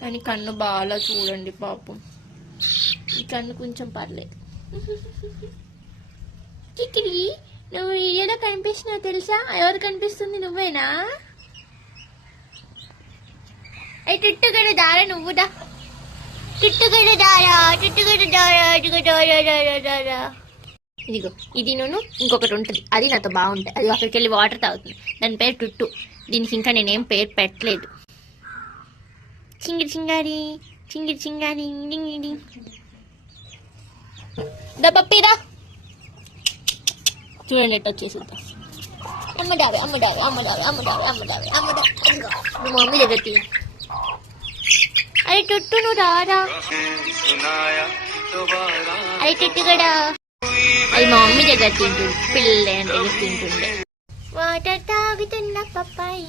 కానీ కన్ను బాగా చూడండి పాపం. ఈ కన్ను కొంచెం పర్లేదు. కిక్కిరి, నువ్వు వీడియోలో కనిపిస్తున్నావు తెలుసా? ఎవరు కనిపిస్తుంది? నువ్వేనా? అయి టిట్టుగడ దారా, నువ్వుదా టిట్టుగడ దారా, టిట్టుగడ దారా, దారా. ఇదిగో ఇది నూనె ఇంకొకటి ఉంటుంది, అది నాతో బాగుంటుంది. అది అక్కడికి వెళ్ళి వాటర్ తాగుతుంది. దాని పేరు టుట్టు. దీనికి ఇంకా నేనేం పేరు పెట్టలేదు. చింగిరి చింగారి, చింగిరి చింగారి, దప్పీరా. చూడండి ఎట్ట వచ్చేసిద్దా. అమ్మడావి అమ్మడావి అమ్మడావి అమ్మడావి అమ్మడావి అమ్మడావి. నువ్వు మమ్మీ దగ్గర తీ. అరే టుట్టు నువ్వు రారా. అరే టుట్టు కూడా అది మా మమ్మీ దగ్గర తింటుంది. పిల్లలే అంటే తింటుండే. వాటర్ తాగుతున్న పప్పాయి.